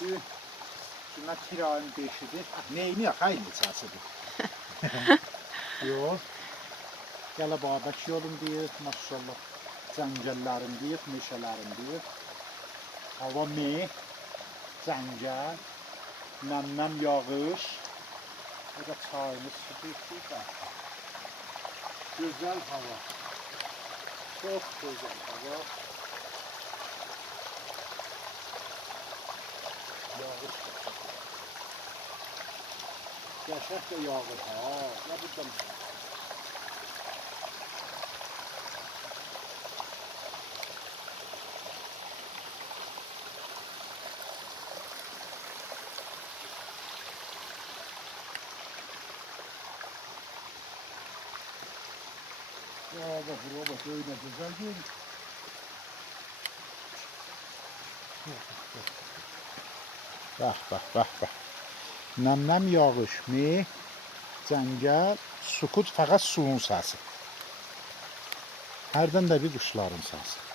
Şuna kiranın beşidir. Neyini yok, aynı esasıdır. Yok. Gələ babək yolum deyir, maşallah. Cəngəllərim deyir, meşələrim deyir. Hava meh, cəngəl, nəmnəm yağış. O da çayımız sıkışır da. Güzel hava. Çok güzel hava. Yağış da çok. Qəşəng də yağır ha. Ya buradan. Ya bak öyle güzel değil. Bak. Nəmnəm yağış, meh, cəngəl, sukut fəqət suyun səsi. Hərdən də bir quşların səsi.